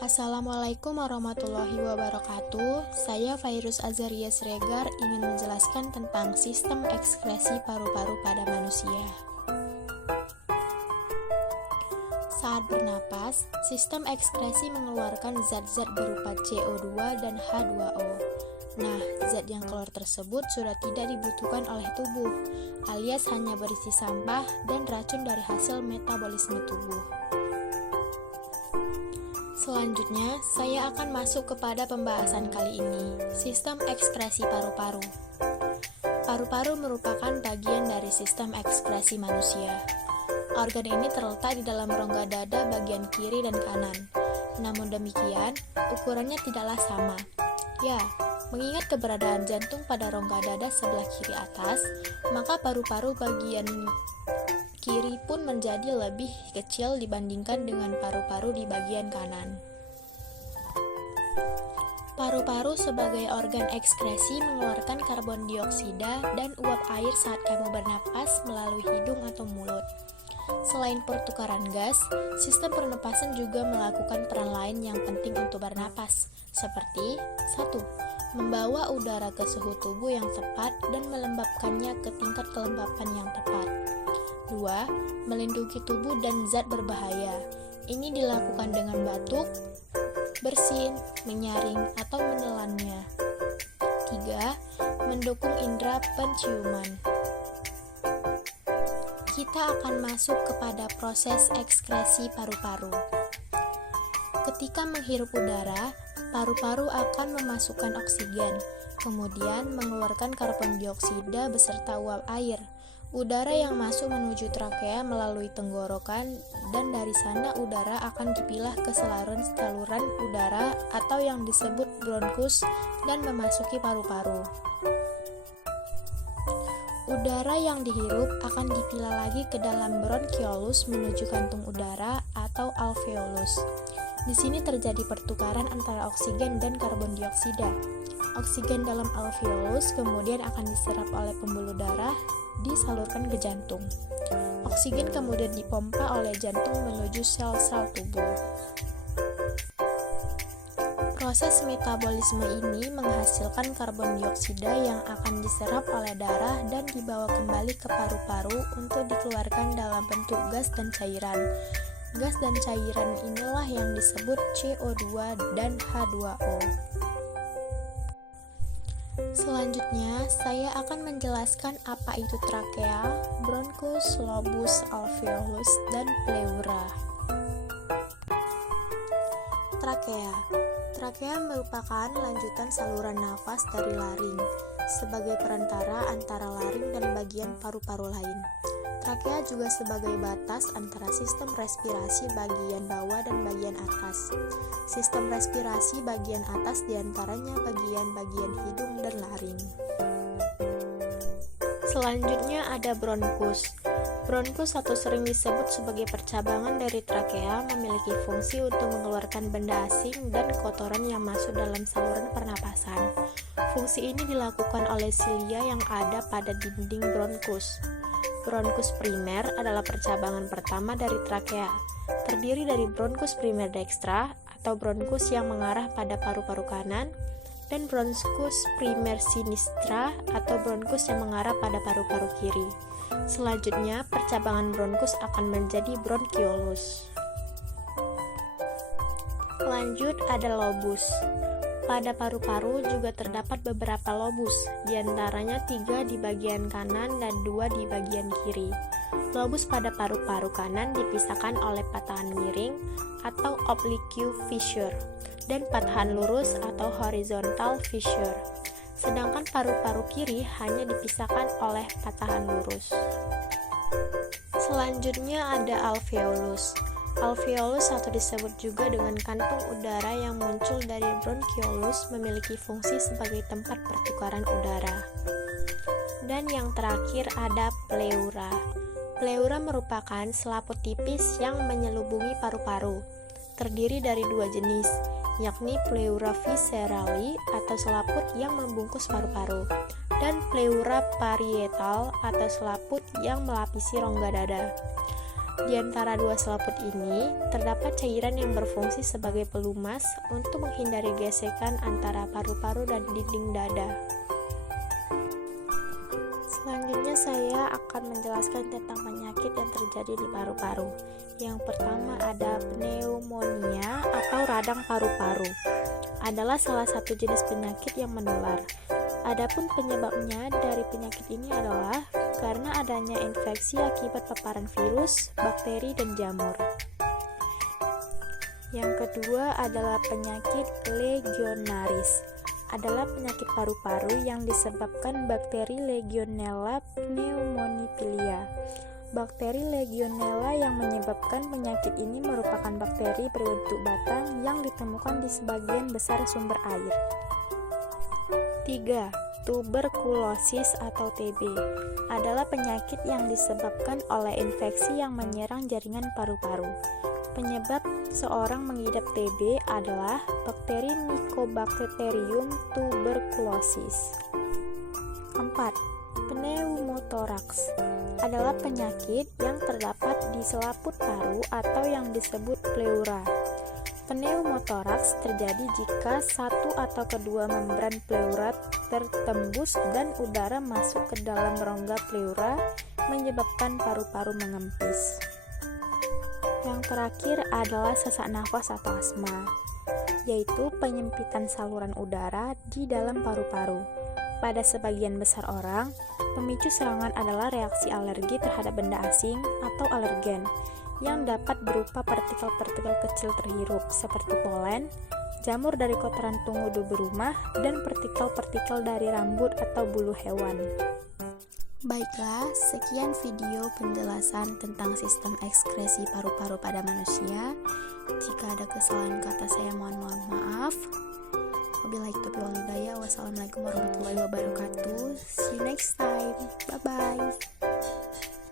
Assalamualaikum warahmatullahi wabarakatuh. Saya Fairuz Azaria Sregar ingin menjelaskan tentang sistem ekskresi paru-paru pada manusia. Saat bernapas, sistem ekskresi mengeluarkan zat-zat berupa CO2 dan H2O. Nah, zat yang keluar tersebut sudah tidak dibutuhkan oleh tubuh, alias hanya berisi sampah dan racun dari hasil metabolisme tubuh. Selanjutnya, saya akan masuk kepada pembahasan kali ini, sistem ekskresi paru-paru. Paru-paru merupakan bagian dari sistem ekskresi manusia. Organ ini terletak di dalam rongga dada bagian kiri dan kanan. Namun demikian, ukurannya tidaklah sama. Ya, mengingat keberadaan jantung pada rongga dada sebelah kiri atas, maka paru-paru bagian kiri pun menjadi lebih kecil dibandingkan dengan paru-paru di bagian kanan. Paru-paru sebagai organ ekskresi mengeluarkan karbon dioksida dan uap air saat kamu bernapas melalui hidung atau mulut. Selain pertukaran gas, sistem pernapasan juga melakukan peran lain yang penting untuk bernapas, seperti 1. Membawa udara ke suhu tubuh yang tepat dan melembabkannya ke tingkat kelembapan yang tepat. 2. Melindungi tubuh dan zat berbahaya. Ini dilakukan dengan batuk, bersin, menyaring, atau menelannya. 3. Mendukung indera penciuman. Kita akan masuk kepada proses ekskresi paru-paru. Ketika menghirup udara, paru-paru akan memasukkan oksigen, kemudian mengeluarkan karbon dioksida beserta uap air. Udara yang masuk menuju trakea melalui tenggorokan dan dari sana udara akan dipilah ke saluran udara atau yang disebut bronkus dan memasuki paru-paru. Udara yang dihirup akan dipilah lagi ke dalam bronkiolus menuju kantung udara atau alveolus. Di sini terjadi pertukaran antara oksigen dan karbon dioksida. Oksigen dalam alveolus kemudian akan diserap oleh pembuluh darah, disalurkan ke jantung. Oksigen kemudian dipompa oleh jantung menuju sel-sel tubuh. Proses metabolisme ini menghasilkan karbon dioksida yang akan diserap oleh darah dan dibawa kembali ke paru-paru untuk dikeluarkan dalam bentuk gas dan cairan. Gas dan cairan inilah yang disebut CO2 dan H2O. Selanjutnya, saya akan menjelaskan apa itu trakea, bronkus, lobus, alveolus, dan pleura. Trakea merupakan lanjutan saluran nafas dari laring, sebagai perantara antara laring dan bagian paru-paru lain. Trakea juga sebagai batas antara sistem respirasi bagian bawah dan bagian atas. Sistem respirasi bagian atas diantaranya bagian-bagian hidung dan laring. Selanjutnya ada bronkus. Bronkus atau sering disebut sebagai percabangan dari trakea memiliki fungsi untuk mengeluarkan benda asing dan kotoran yang masuk dalam saluran pernapasan. Fungsi ini dilakukan oleh silia yang ada pada dinding bronkus. Bronkus primer adalah percabangan pertama dari trakea. Terdiri dari bronkus primer dextra atau bronkus yang mengarah pada paru-paru kanan dan bronkus primer sinistra atau bronkus yang mengarah pada paru-paru kiri. Selanjutnya, percabangan bronkus akan menjadi bronkiolus. Lanjut ada lobus. Pada paru-paru juga terdapat beberapa lobus, diantaranya 3 di bagian kanan dan 2 di bagian kiri. Lobus pada paru-paru kanan dipisahkan oleh patahan miring atau oblique fissure dan patahan lurus atau horizontal fissure. Sedangkan paru-paru kiri hanya dipisahkan oleh patahan lurus. Selanjutnya ada alveolus. Alveolus atau disebut juga dengan kantung udara yang muncul dari bronkiolus memiliki fungsi sebagai tempat pertukaran udara. Dan yang terakhir ada pleura. Pleura merupakan selaput tipis yang menyelubungi paru-paru. Terdiri dari 2 jenis, yakni pleura viscerali atau selaput yang membungkus paru-paru dan pleura parietal atau selaput yang melapisi rongga dada. Di antara dua selaput ini, terdapat cairan yang berfungsi sebagai pelumas untuk menghindari gesekan antara paru-paru dan dinding dada. Selanjutnya saya akan menjelaskan tentang penyakit yang terjadi di paru-paru. Yang pertama ada pneumonia atau radang paru-paru. Adalah salah satu jenis penyakit yang menular. Adapun penyebabnya dari penyakit ini adalah karena adanya infeksi akibat paparan virus, bakteri, dan jamur. Yang kedua adalah penyakit legionaris. Adalah penyakit paru-paru yang disebabkan bakteri Legionella pneumonipilia. Bakteri Legionella yang menyebabkan penyakit ini merupakan bakteri berbentuk batang yang ditemukan di sebagian besar sumber air. 3. Tuberkulosis atau TB adalah penyakit yang disebabkan oleh infeksi yang menyerang jaringan paru-paru. Penyebab seorang mengidap TB adalah bakteri Mycobacterium tuberculosis. 4. Pneumotoraks adalah penyakit yang terdapat di selaput paru atau yang disebut pleura. Pneumotoraks terjadi jika satu atau kedua membran pleura tertembus dan udara masuk ke dalam rongga pleura menyebabkan paru-paru mengempis. Yang terakhir adalah sesak nafas atau asma, yaitu penyempitan saluran udara di dalam paru-paru. Pada sebagian besar orang, pemicu serangan adalah reaksi alergi terhadap benda asing atau alergen yang dapat berupa partikel-partikel kecil terhirup seperti polen, jamur dari kotoran tunggu berumah, dan partikel-partikel dari rambut atau bulu hewan. Baiklah, sekian video penjelasan tentang sistem ekskresi paru-paru pada manusia. Jika ada kesalahan kata saya mohon maaf. Wabillahi taufiq wal hidayah. Wassalamualaikum warahmatullahi wabarakatuh. See you next time.